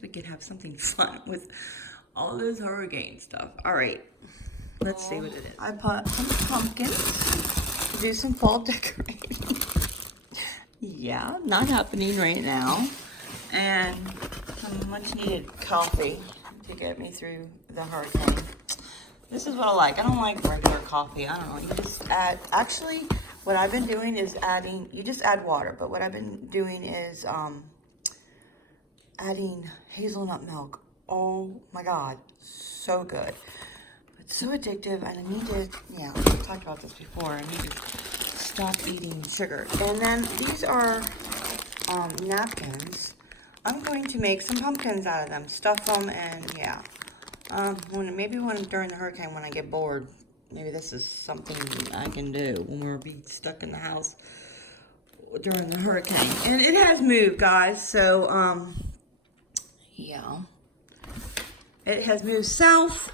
we can have something fun with all this hurricane stuff. All right, let's see what it is. I bought some pumpkins to do some fall decorating. Yeah, not happening right now. And some much needed coffee to get me through the hurricane. This is what I like. I don't like regular coffee. I don't know. You just add, actually, what I've been doing is adding, you just add water, but what I've been doing is adding hazelnut milk. Oh my God, so good. It's so addictive, and I need to, yeah, I've talked about this before. I need to stop eating sugar. And then these are napkins. I'm going to make some pumpkins out of them, stuff them, and yeah. Maybe during the hurricane when I get bored, maybe this is something I can do when we're stuck in the house during the hurricane. And it has moved, guys, so, yeah. It has moved south,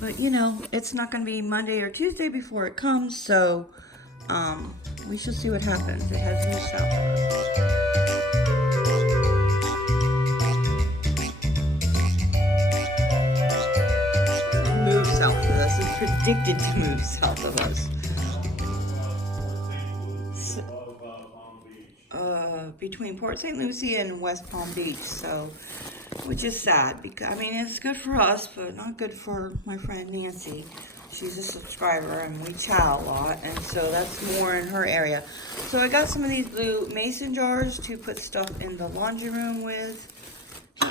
but, you know, it's not going to be Monday or Tuesday before it comes, so, we shall see what happens. It has moved south. Move south of us. It's predicted to move south of us. Between Port St. Lucie and West Palm Beach, so, which is sad because, I mean, it's good for us, but not good for my friend Nancy. She's a subscriber and we chat a lot, and so that's more in her area. So I got some of these blue mason jars to put stuff in the laundry room with. I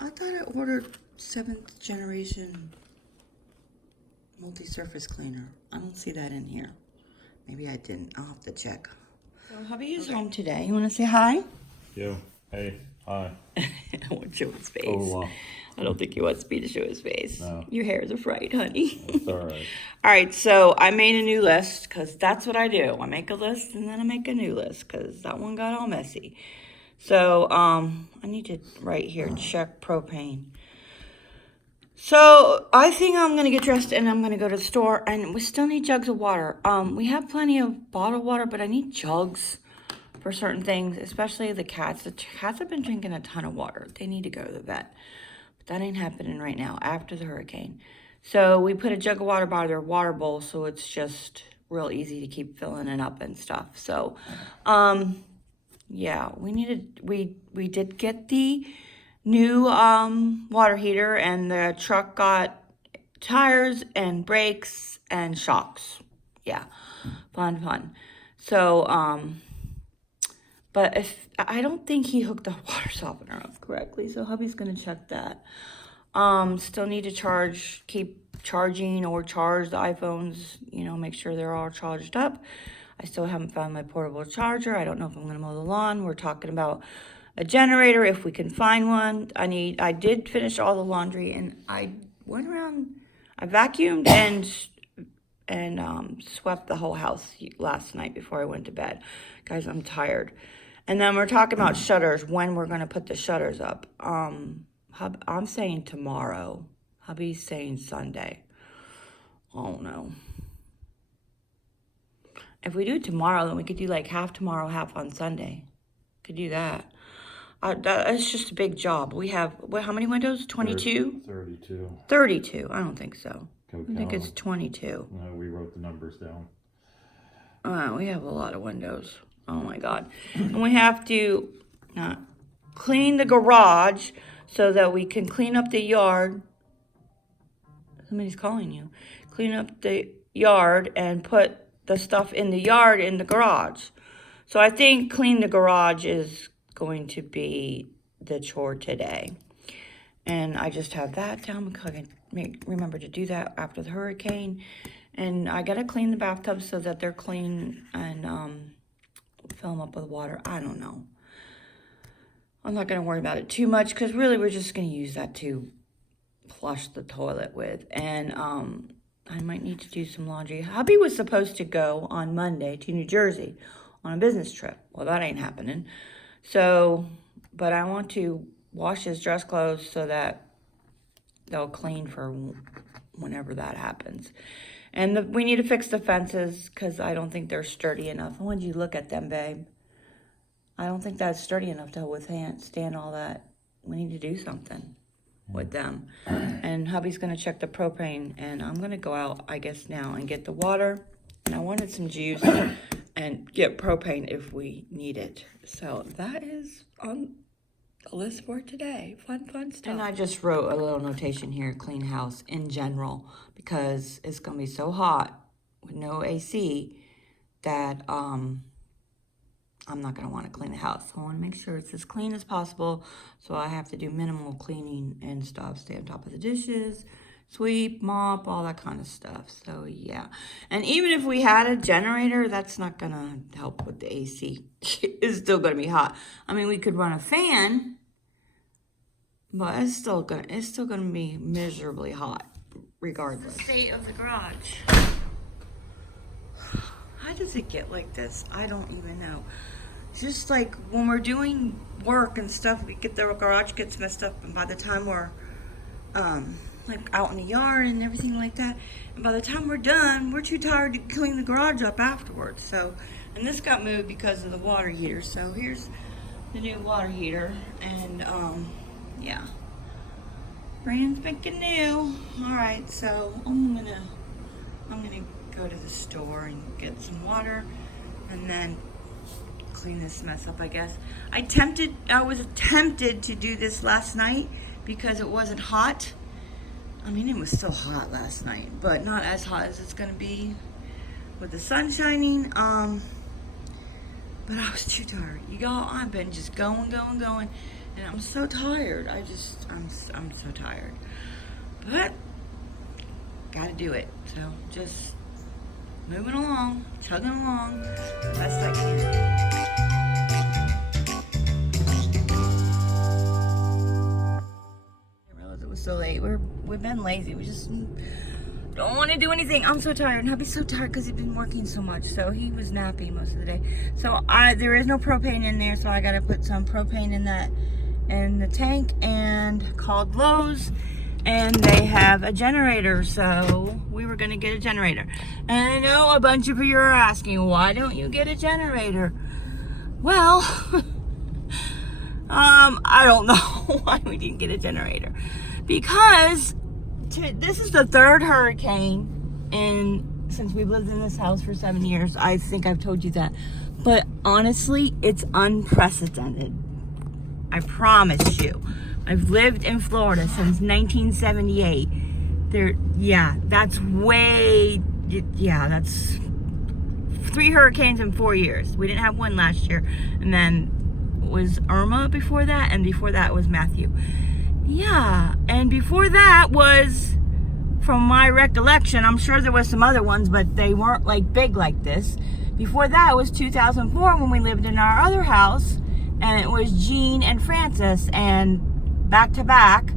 thought I ordered 7th generation multi-surface cleaner. I don't see that in here. Maybe I didn't. I'll have to check. So hubby is home today. You want to say hi? Yo. Hey. Hi. I won't show his face. Oh, wow. I don't think he wants me to show his face. No. Your hair is a fright, honey. It's all right. All right, so I made a new list because that's what I do. I make a list and then I make a new list because that one got all messy. So I need to write here, check propane. So I think I'm going to get dressed and I'm going to go to the store, and we still need jugs of water. We have plenty of bottled water, but I need jugs for certain things, especially the cats. The cats have been drinking a ton of water. They need to go to the vet. But that ain't happening right now after the hurricane. So we put a jug of water by their water bowl, so it's just real easy to keep filling it up and stuff. So, yeah, we did get the new water heater, and the truck got tires and brakes and shocks. Yeah, fun. So, but if I don't think he hooked the water softener up correctly, so hubby's gonna check that. Still need to keep charging or charge the iPhones, you know, make sure they're all charged up. I still haven't found my portable charger. I don't know if I'm gonna mow the lawn. We're talking about a generator if we can find one. I did finish all the laundry, and I went around, I vacuumed and swept the whole house last night before I went to bed. Guys, I'm tired. And then we're talking about shutters, when we're going to put the shutters up. I'm saying tomorrow. Hubby's saying Sunday. Oh, no. If we do it tomorrow, then we could do like half tomorrow, half on Sunday. Could do that. It's just a big job. We have, how many windows? 22? 32. 32. I don't think so. I think it's 22. No, we wrote the numbers down. We have a lot of windows. Oh my God. And we have to clean the garage so that we can clean up the yard. Somebody's calling you. Clean up the yard and put the stuff in the yard in the garage. So I think clean the garage is going to be the chore today. And I just have that down because I can remember to do that after the hurricane. And I got to clean the bathtub so that they're clean and fill them up with water. I don't know. I'm not going to worry about it too much because really we're just going to use that to flush the toilet with. And I might need to do some laundry. Hubby was supposed to go on Monday to New Jersey on a business trip. Well, that ain't happening. So, but I want to wash his dress clothes so that they'll clean for whenever that happens. And we need to fix the fences because I don't think they're sturdy enough. When did you look at them, babe? I don't think that's sturdy enough to stand all that we need to do something with them. And hubby's gonna check the propane, and I'm gonna go out, I guess, now and get the water. And I wanted some juice and get propane if we need it. So that is on the list for today. Fun stuff. And I just wrote a little notation here, clean house in general, because it's gonna be so hot with no AC that I'm not going to want to clean the house. I want to make sure it's as clean as possible. So I have to do minimal cleaning and stuff. Stay on top of the dishes, sweep, mop, all that kind of stuff. So yeah. And even if we had a generator, that's not going to help with the AC. It's still going to be hot. I mean, we could run a fan, but it's still going to be miserably hot regardless. The state of the garage. How does it get like this? I don't even know. It's just like when we're doing work and stuff, the garage gets messed up, and by the time we're like out in the yard and everything like that, and by the time we're done, we're too tired to clean the garage up afterwards. So, and this got moved because of the water heater. So here's the new water heater, and yeah, brand spanking new. All right, so I'm gonna go to the store and get some water, and then clean this mess up, I guess. I was tempted to do this last night because it wasn't hot. I mean, it was still hot last night, but not as hot as it's gonna be with the sun shining. But I was too tired. Y'all, I've been just going, and I'm so tired. I'm so tired. But gotta do it. So just moving along, chugging along, best I can. I realized it was so late. We've been lazy. We just don't want to do anything. I'm so tired, and hubby's so tired because he's been working so much. So he was nappy most of the day. So there is no propane in there, so I gotta put some propane in the tank, and called Lowe's. And they have a generator, so we were gonna get a generator. And I know a bunch of you are asking, why don't you get a generator? Well, I don't know why we didn't get a generator. Because this is the third hurricane since we've lived in this house for 7 years. I think I've told you that. But honestly, it's unprecedented. I promise you. I've lived in Florida since 1978. That's 3 hurricanes in 4 years. We didn't have one last year. And then was Irma before that, and before that was Matthew. Yeah, and before that was, from my recollection, I'm sure there was some other ones, but they weren't like big like this. Before that was 2004 when we lived in our other house, and it was Jean and Francis, and back to back,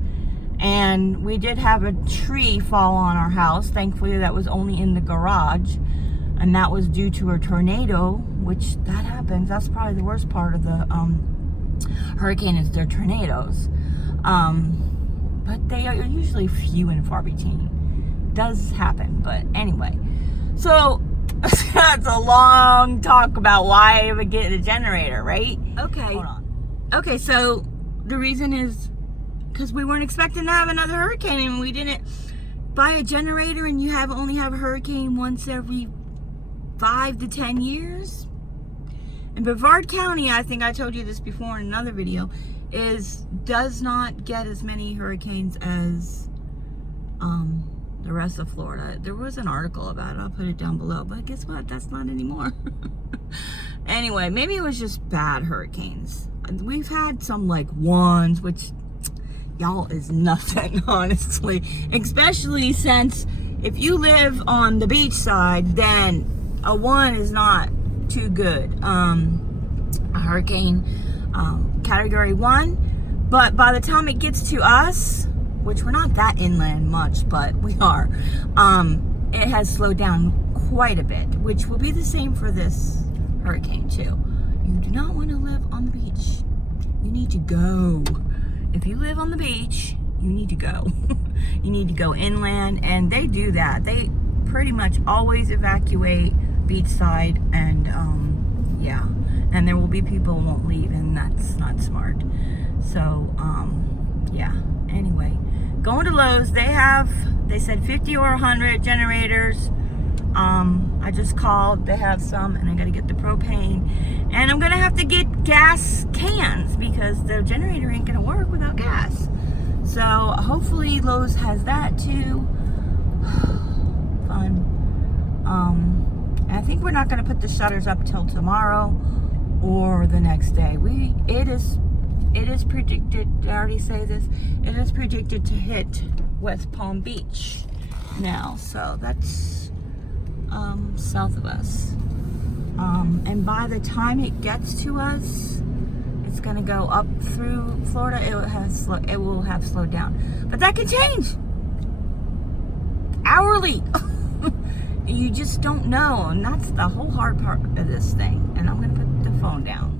and we did have a tree fall on our house. Thankfully that was only in the garage, and that was due to a tornado, which that happens. That's probably the worst part of the hurricane is their tornadoes, but they are usually few and far between. It does happen, but anyway, so that's a long talk about why I would get a generator, right? Okay, hold on. Okay, so the reason is because we weren't expecting to have another hurricane, and we didn't buy a generator, and you only have a hurricane once every 5 to 10 years. And Brevard County, I think I told you this before in another video, does not get as many hurricanes as the rest of Florida. There was an article about it. I'll put it down below, but guess what? That's not anymore. Anyway, maybe it was just bad hurricanes. We've had some like ones, which y'all is nothing, honestly. Especially since if you live on the beach side, then a 1 is not too good. A hurricane category 1, but by the time it gets to us, which we're not that inland much, but we are, it has slowed down quite a bit, which will be the same for this hurricane too. You do not want to live on the beach. You need to go. If you live on the beach, you need to go. You need to go inland, and they do that. They pretty much always evacuate beachside, and yeah, and there will be people who won't leave, and that's not smart. So, yeah. Anyway, going to Lowe's. They said 50 or 100 generators. I just called. They have some, and I got to get the propane. And I'm going to have to get gas cans because the generator ain't going to work without gas. So, hopefully Lowe's has that too. Fun. And I think we're not going to put the shutters up till tomorrow or the next day. It is predicted, did I already say this? It is predicted to hit West Palm Beach now. So that's south of us. And by the time it gets to us, it's going to go up through Florida. It will have slowed down. But that can change hourly. You just don't know. And that's the whole hard part of this thing. And I'm going to put the phone down.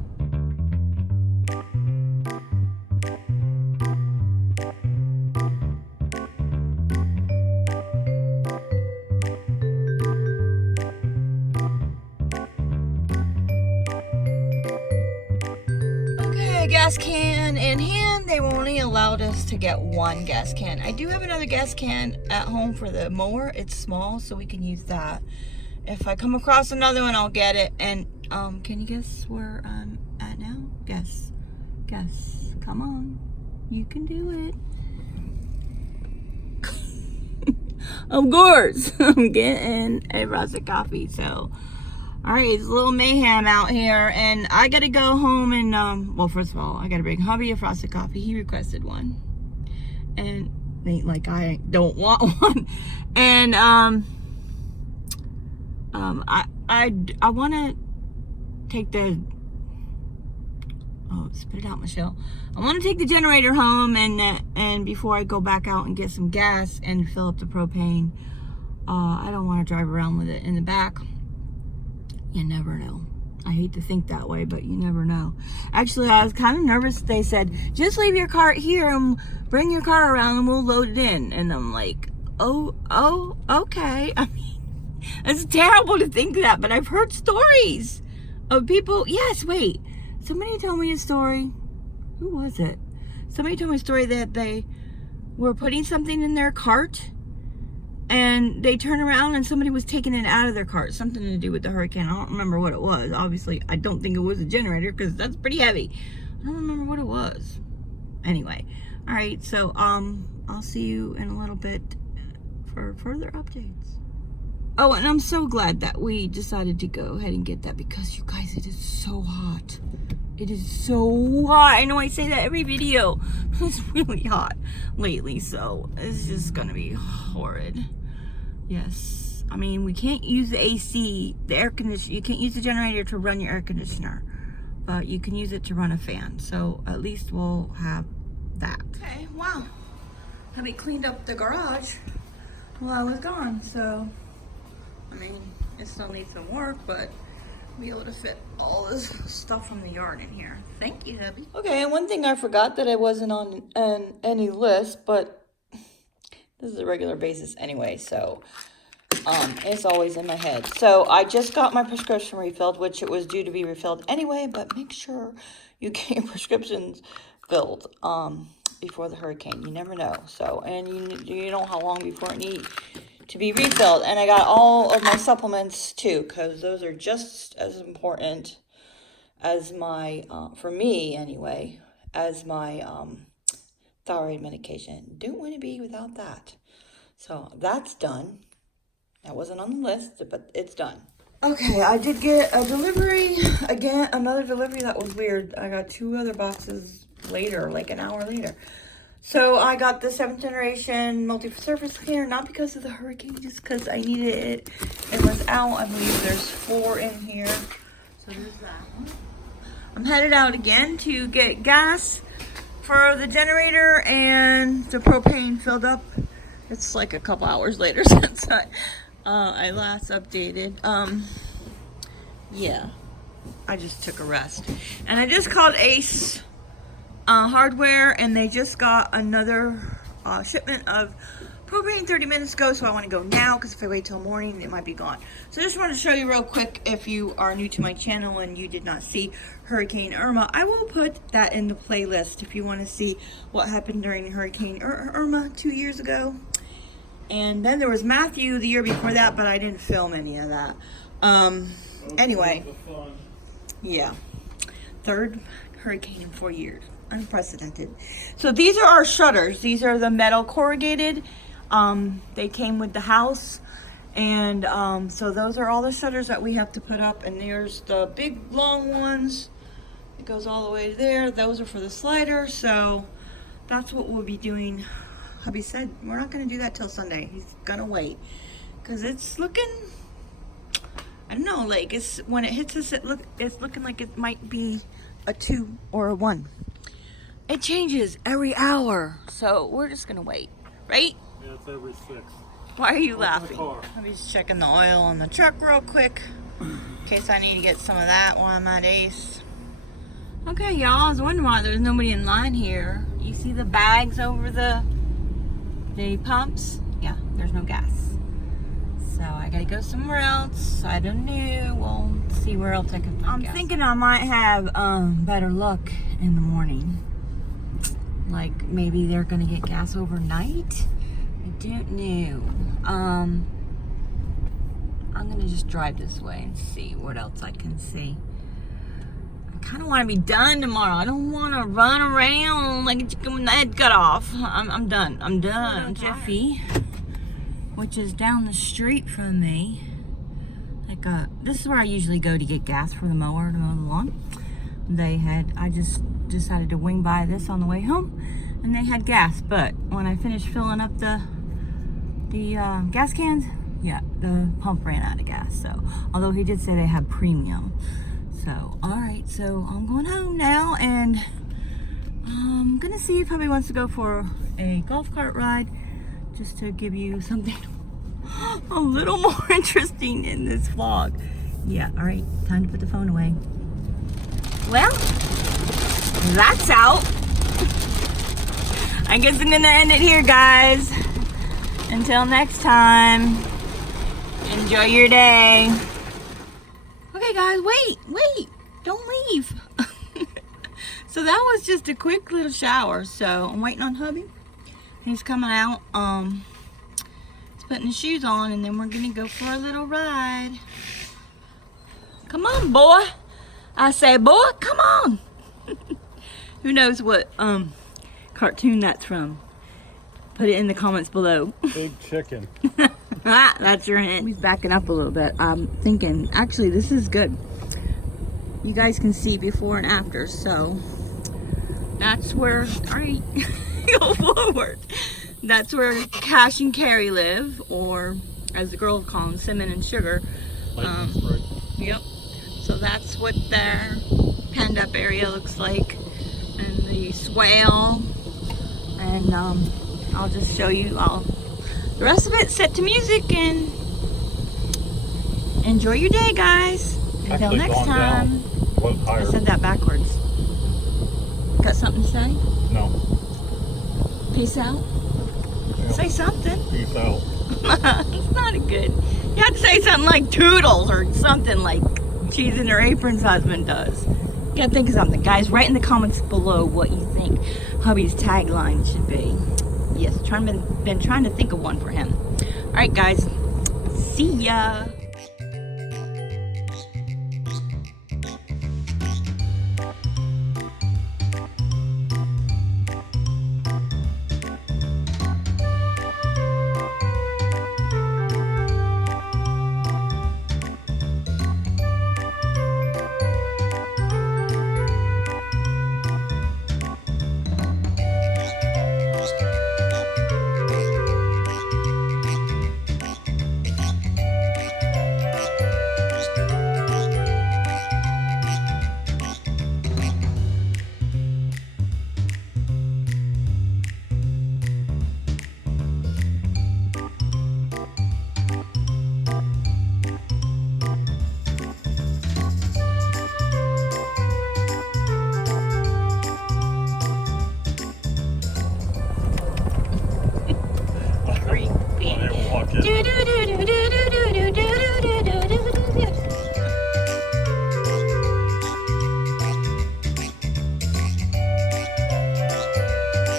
Gas can in hand. They only allowed us to get one gas can. I do have another gas can at home for the mower. It's small, so we can use that. If I come across another one, I'll get it. And can you guess where I'm at now? Guess. Come on, you can do it. Of course, I'm getting a roasted coffee. So. Alright, it's a little mayhem out here, and I gotta go home and, well, first of all, I gotta bring hubby a frosted coffee. He requested one. And it ain't like I don't want one. And, I wanna take spit it out, Michelle. I wanna take the generator home, and before I go back out and get some gas and fill up the propane, I don't wanna drive around with it in the back. You never know. I hate to think that way, but you never know. Actually, I was kind of nervous. They said, just leave your cart here and bring your car around and we'll load it in. And I'm like, oh, okay. I mean, it's terrible to think that, but I've heard stories of people. Yes, wait. Somebody told me a story. Who was it? Somebody told me a story that they were putting something in their cart and they turn around and somebody was taking it out of their cart. Something to do with the hurricane. I don't remember what it was. Obviously, I don't think it was a generator because that's pretty heavy. I don't remember what it was. Anyway, all right. So I'll see you in a little bit for further updates. Oh, and I'm so glad that we decided to go ahead and get that because you guys, it is so hot. It is so hot. I know I say that every video. It's really hot lately, so it's just gonna be horrid. Yes. I mean, we can't use the AC, the air conditioner. You can't use the generator to run your air conditioner, but you can use it to run a fan. So at least we'll have that. Okay, wow. Hubby cleaned up the garage while I was gone. So, I mean, it still needs some work, but we'll be able to fit all this stuff from the yard in here. Thank you, hubby. Okay, and one thing I forgot that I wasn't on any list, but this is a regular basis anyway, so it's always in my head. So I just got my prescription refilled, which it was due to be refilled anyway, but make sure you get your prescriptions filled before the hurricane. You never know. So, and you know how long before it needs to be refilled. And I got all of my supplements too, because those are just as important as my, for me anyway, as my thyroid medication. Don't want to be without that. So that's done. That wasn't on the list, but it's done. Okay, I did get a delivery. Again, another delivery that was weird. I got 2 other boxes later, like an hour later. So I got the 7th generation multi-surface cleaner, not because of the hurricane, just because I needed it. It was out. I believe there's 4 in here. So there's that one. I'm headed out again to get gas for the generator and the propane filled up. It's like a couple hours later since I last updated. Yeah, I just took a rest. And I just called Ace Hardware, and they just got another shipment of propane 30 minutes ago, so I want to go now because if I wait till morning, it might be gone. So I just wanted to show you real quick, if you are new to my channel and you did not see Hurricane Irma, I will put that in the playlist if you want to see what happened during Hurricane Irma 2 years ago. And then there was Matthew the year before that, but I didn't film any of that. Anyway, yeah, third hurricane in 4 years. Unprecedented. So these are our shutters. These are the metal corrugated. They came with the house. And so those are all the shutters that we have to put up. And there's the big long ones. It goes all the way there. Those are for the slider. So that's what we'll be doing. Hubby said we're not going to do that till Sunday. He's going to wait. Because it's looking, I don't know, like when it hits us, it's looking like it might be a 2 or a 1. It changes every hour, so we're just gonna wait, right? Yeah, it's every 6. Why are you laughing? I'm just checking the oil on the truck real quick, in case I need to get some of that while I'm at Ace. Okay, y'all, I was wondering why there's nobody in line here. You see the bags over the pumps? Yeah, there's no gas. So I gotta go somewhere else. I don't know. We'll see where else I can find gas. I'm thinking I might have better luck in the morning. Like maybe they're gonna get gas overnight. I don't know. I'm gonna just drive this way and see what else I can see. I kind of want to be done tomorrow. I don't want to run around like a chicken with the head cut off. I'm done. I'm done. Jeffy, which is down the street from me. Like this is where I usually go to get gas for the mower to mow the lawn. I just decided to wing by this on the way home, and they had gas. But when I finished filling up the gas cans, yeah, the pump ran out of gas. So, although he did say they have premium. So, all right. So I'm going home now, and I'm gonna see if hubby wants to go for a golf cart ride, just to give you something a little more interesting in this vlog. Yeah. All right. Time to put the phone away. Well, that's out. I guess I'm gonna end it here, guys. Until next time, enjoy your day. Okay, guys, wait, don't leave. So that was just a quick little shower. So I'm waiting on hubby. He's coming out. He's putting his shoes on, and then we're gonna go for a little ride. Come on, boy. I say, boy, come on. Who knows what cartoon that's from? Put it in the comments below. Big chicken. That's your hint. He's backing up a little bit. I'm thinking, actually, this is good. You guys can see before and after, so that's where, all right, go forward. That's where Cash and Carrie live, or as the girls call them, Cinnamon and Sugar. Yep. So that's what their penned up area looks like, and the swale, and I'll just show you all the rest of it set to music, and enjoy your day, guys. Until next time. I said that backwards. Got something to say? No. Peace out? Yeah. Say something. Peace out. It's not a good. You have to say something like toodles or something like Cheese in Her Apron's husband does. You gotta think of something. Guys, write in the comments below what you think hubby's tagline should be. Yes, been trying to think of one for him. Alright, guys. See ya.